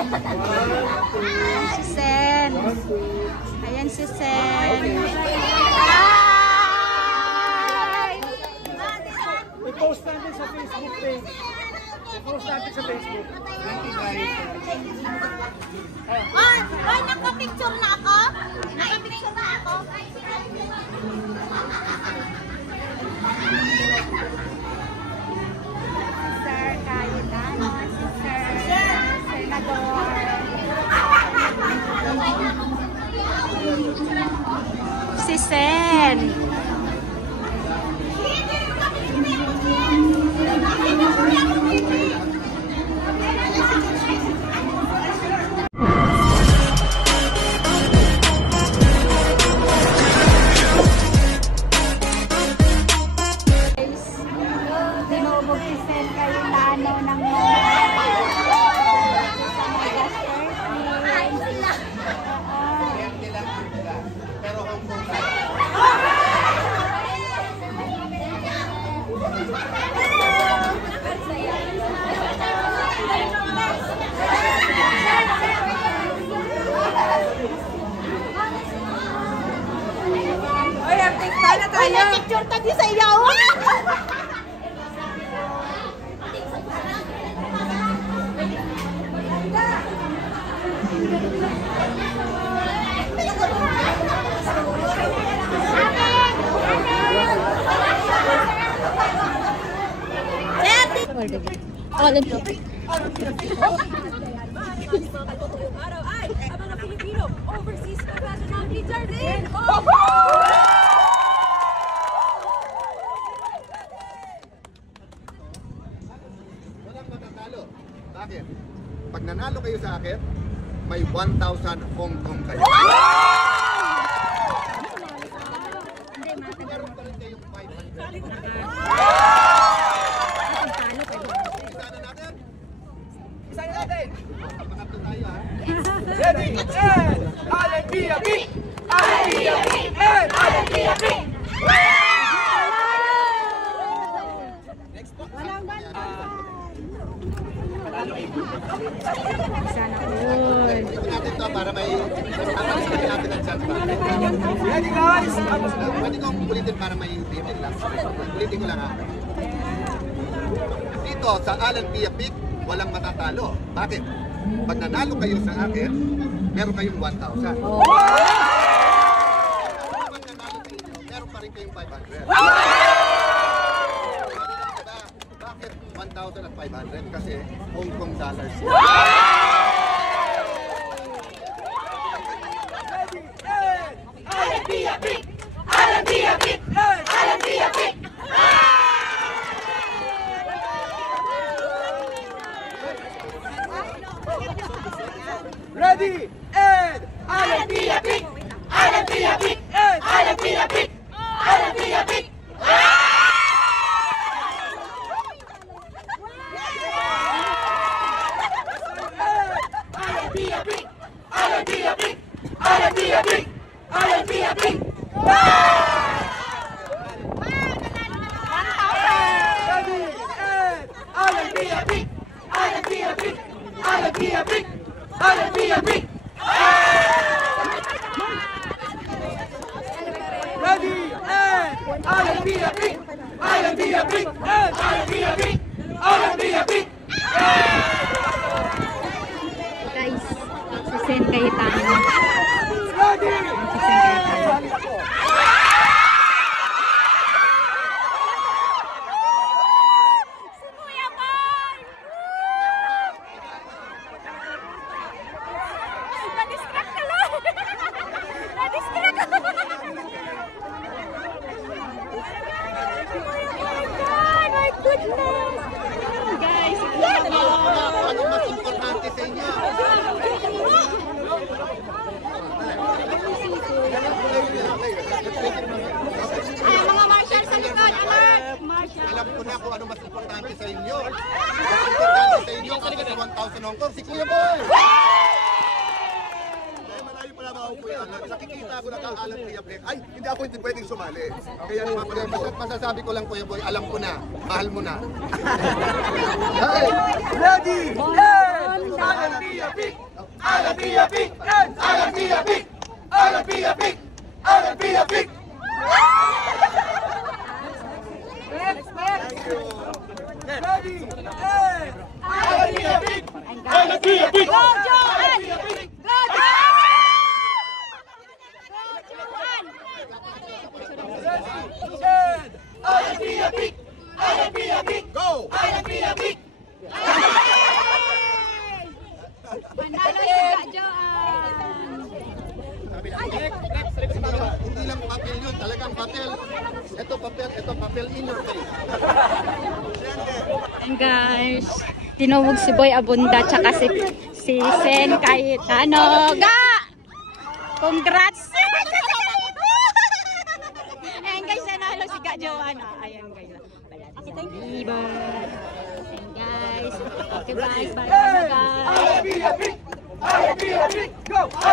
Ayan si Sen. Ayan si Sen. I-post natin sa Facebook page. I-post natin sa Facebook. Thank you guys. Ay, nakapicture na ako? Nakapicture na ako? Sir Cayetano, si Sir Senador. Si Sen. Dinubog si Sen Cayetano ng Ay, na-picture tayo sa iyo! Araw ay ang mga Pilipino overseas professional teacher din. Walang matatalo. Bakit? Pag nanalo kayo sa akin, may 1,000 Hong Kong kayo. Meron pa rin kayong 500. Isa na natin? Isa na natin! Pangatlo tayo ha. Ready? And Alempia Beat! Alempia Beat! And Alempia Beat! sana all. Ito natin to para may kapalisin natin ang chance pa. Ready guys? Pwede kong ulitin para may bitin lang. Ulitin ko lang ha. Dito sa Alempia Peak, walang matatalo. Bakit? Pag nanalo kayo sa akin, meron kayong 1,000. Pag nanalo sa inyo, meron pa rin kayong 500. Bakit 1,000 at 500? Kasi Hong Kong dollars. Alempia Beat! Alempia Beat! And Alempia Beat! Ready? And Alempia Beat! Alempia Beat! And Alempia Beat! Alempia Beat! Alempia Beat! Alempia Beat! Alempia Beat! Alempia Beat! Ready? And Alempia Beat! Alempia Beat! Alempia Beat! Alempia Beat! Ready? And Alempia Beat! Alempia Beat! And Alempia Beat! Alempia Beat! Guys, si Sen Cayetano. Ready? Si Sen Cayetano. Na-distract ka lang! Na-distract ka lang! My goodness! Guys, Ano mas importante sa inyo? Mga marshal sa likod, alert! Alam ko na kung ano mas importante sa inyo. Mas importante sa inyo kasi 1,000 Hong Kong, si Kuya Boy! Ay, malayo pala mga Kuya. Nakikita ko na kaalam Kuya Boy. Ay, hindi ako hindi pwedeng sumali. Kaya naman pala, masasabi ko lang Kuya Boy, alam ko na, mahal mo na. Ay! Ready? And Alempia Beat! Pia Pink! Alan Pia Pink! Alan Pia Pink! Alan Pia Pink! Ready? Alan Pia Pink! Alan Pia Pink! Go, Joan! Go, Joan! Alan Pia Pink! Alan Pia Pink! Go! Alan Pia Pink! Manalo si Kak Joan. Hindi lang papel yun, talagang papel. Ito papel in your face. And guys, tinawag si Boy Abunda tsaka si Sen Cayetano. Ga! Congrats! Ayan guys, nanalo si Kak Joan. Ayan guys. Diba? Ayan guys. Okay guys, bye guys. Alan Pia Pink! Alan Pia Pink! Go!